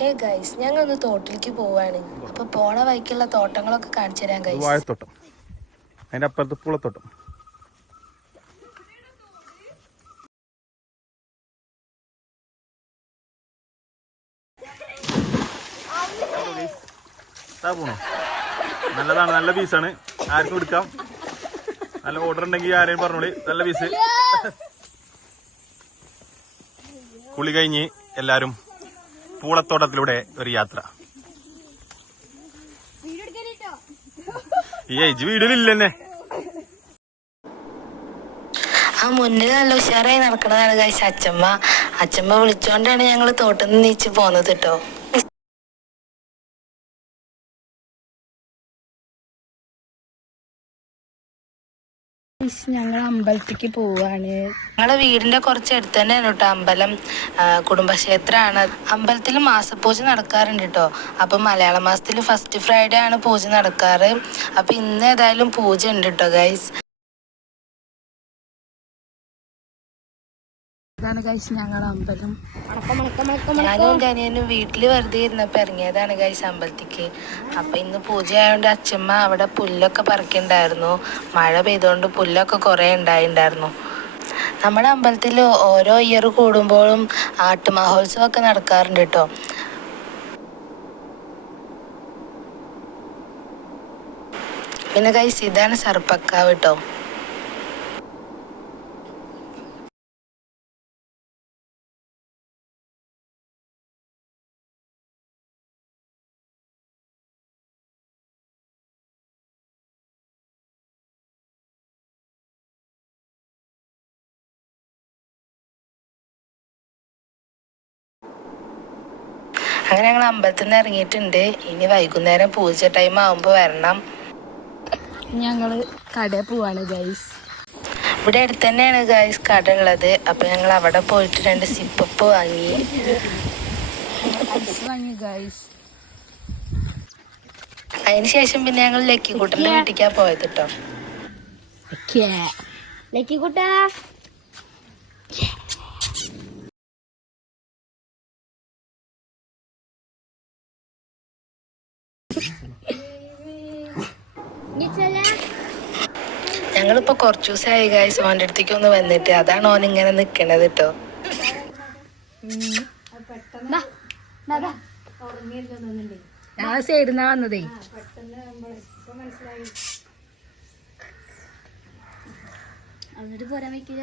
Hey guys, ഞങ്ങൾ ഒന്ന് തോട്ടിലേക്ക് പോവാണ്. അപ്പൊ പോണ വഴിക്കുള്ള തോട്ടങ്ങളൊക്കെ കാണിച്ചു തരാൻ ഗൈസ്. വാഴത്തോട്ടം, അതിന്റെ അപ്പുറത്ത് പുളത്തോട്ടം. പോണോ? നല്ലതാണ്, നല്ല പീസാണ്. ആർക്കും എടുക്കാം. നല്ല ഓർഡർ ഉണ്ടെങ്കിൽ ആരെയും പറഞ്ഞോളി. നല്ല പീസ്. കുളി കഴിഞ്ഞ് എല്ലാരും പൂളത്തോട്ടത്തിലൂടെ ഒരു യാത്ര. ഈ ഏജ് വീടിലില്ലെന്നെ. ആ മുന്നിൽ നല്ല ഉഷാറായി നടക്കണതാണ് ഗൈസ് അച്ചമ്മ. അച്ചമ്മ വിളിച്ചോണ്ടാണ് ഞങ്ങള് തോട്ടത്തിൽ നിന്ന് നീച്ച് പോന്നത് കേട്ടോ. ഞങ്ങൾ അമ്പലത്തിലേക്ക് പോവാണ്. ഞങ്ങളുടെ വീടിന്റെ കുറച്ച് അടുത്ത് തന്നെയാണ് കേട്ടോ അമ്പലം. കുടുംബക്ഷേത്രമാണ്. അമ്പലത്തിൽ മാസപൂജ നടക്കാറുണ്ട് കേട്ടോ. അപ്പൊ മലയാള മാസത്തിൽ ഫസ്റ്റ് ഫ്രൈഡേ ആണ് പൂജ നടക്കാറ്. അപ്പൊ ഇന്ന് ഏതായാലും പൂജ ഉണ്ട് കേട്ടോ ഗൈസ്. ഞങ്ങളുടെ അമ്പലം. ഞാനും അനിയനും വീട്ടില് വെറുതെ ഇരുന്നപ്പോ ഇറങ്ങിയതാണ് ഗൈസ് അമ്പലത്തിക്ക്. അപ്പൊ ഇന്ന് പൂജ ആയതുകൊണ്ട് അച്ഛമ്മ അവിടെ പുല്ലൊക്കെ പറിക്കണ്ടായിരുന്നു. മഴ പെയ്തോണ്ട് പുല്ലൊക്കെ കുറെ ഉണ്ടായിട്ടുണ്ടായിരുന്നു. നമ്മുടെ അമ്പലത്തിൽ ഓരോ ഇയർ കൂടുമ്പോഴും ആട്ട് മഹോത്സവം ഒക്കെ നടക്കാറുണ്ട് കേട്ടോ. പിന്നെ ഗൈസ് ഇതാണ് സർപ്പക്കാവ് കേട്ടോ. അങ്ങനെ ഞങ്ങൾ അമ്പലത്തിൽ നിന്ന് ഇറങ്ങിയിട്ടുണ്ട്. ഇനി വൈകുന്നേരം പൂജ ടൈം ആവുമ്പോൾ വരണം. ഞങ്ങള് കടയിൽ പോവാണ് ഗൈസ്. ഇവിടെ അടുത്ത് തന്നെയാണ് ഗൈസ് കട ഉള്ളത്. അപ്പൊ ഞങ്ങൾ അവിടെ പോയിട്ട് 2 സിപ്പപ്പ് വാങ്ങി ഗൈസ്. അതിനുശേഷം പിന്നെ ഞങ്ങൾ ലക്കിക്കുട്ടന്റെ വീട്ടിലേക്കാ പോയത് കേട്ടോ. ലക്കിക്കുട്ട ഞങ്ങളിപ്പോ കുറച്ചു ദിവസമായി ഗൈസ് ഓൻ്റെ അടുത്തേക്ക് ഒന്ന് വന്നിട്ട്. അതാണ് ഓൻ ഇങ്ങനെ നിക്കണത് കേട്ടോ. ഞങ്ങൾ സൈഡിന്നാ വന്നതേ. എന്നിട്ട് പോരാൻ വെക്കില്ല.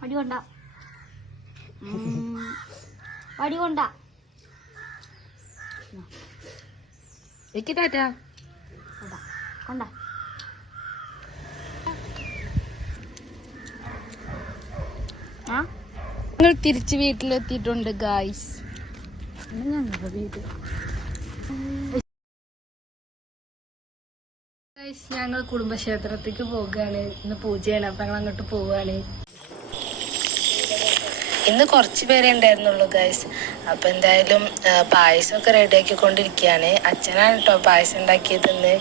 വടി കൊണ്ട വെക്കിട്ടാ കൊണ്ട. ഞങ്ങൾ തിരിച്ച് വീട്ടിലെത്തിയിട്ടുണ്ട് ഗായ്സ്. ഞങ്ങളുടെ വീട് ഞങ്ങൾ കുടുംബക്ഷേത്രത്തിലേക്ക് പോകുകയാണ്. ഇന്ന് പൂജയാണ്. അപ്പൊ ഞങ്ങൾ അങ്ങോട്ട് പോവുകയാണ്. ഇന്ന് കുറച്ച് പേരെ ഉണ്ടായിരുന്നുള്ളൂ ഗൈസ്. അപ്പൊ എന്തായാലും പായസമൊക്കെ റെഡി ആക്കിക്കൊണ്ടിരിക്കുകയാണ്. അച്ഛനാണ് കേട്ടോ പായസം ഉണ്ടാക്കിയത് ഇന്ന്.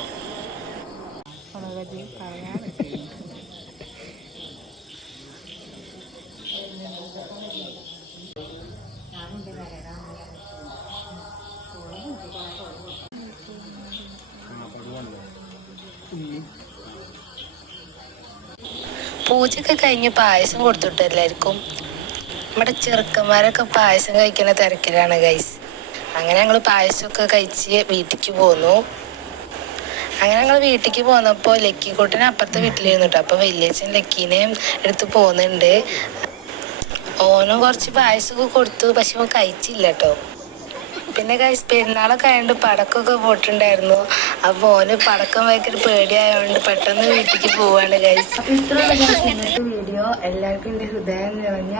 പൂജയൊക്കെ കഴിഞ്ഞ് പായസം കൊടുത്തിട്ട് എല്ലാവർക്കും. നമ്മുടെ ചെറുക്കന്മാരൊക്കെ പായസം കഴിക്കുന്ന തിരക്കിലാണ് ഗൈസ്. അങ്ങനെ ഞങ്ങൾ പായസമൊക്കെ കഴിച്ച് വീട്ടിലേക്ക് പോന്നു. അങ്ങനെ ഞങ്ങൾ വീട്ടിലേക്ക് പോന്നപ്പോൾ ലക്കിക്കുട്ടനെ അപ്പുറത്തെ വീട്ടിലിരുന്നു കേട്ടോ. അപ്പോൾ വലിയച്ഛൻ ലക്കീനെ എടുത്ത് പോകുന്നുണ്ട്. ഓനും കുറച്ച് പായസമൊക്കെ കൊടുത്തു. പക്ഷെ ഓൻ കഴിച്ചില്ല കേട്ടോ. പിന്നെ ഗൈസ് പെരുന്നാളൊക്കെ ആയതുകൊണ്ട് പടക്കമൊക്കെ പോയിട്ടുണ്ടായിരുന്നു. അപ്പോൾ ഓന് പടക്കം ഭയങ്കര പേടിയായതുകൊണ്ട് പെട്ടെന്ന് വീട്ടിലേക്ക് പോവാണ് ഗൈസ്. ഇത്രയുള്ള ഗൈസ് ഇന്നത്തെ വീഡിയോ. എല്ലാവർക്കും എൻ്റെ ഹൃദയം നിറഞ്ഞ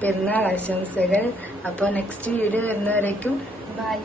പെരുന്നാൾ ആശംസകൾ. അപ്പോൾ നെക്സ്റ്റ് വീഡിയോ വരുന്നവരേക്കും ബൈ.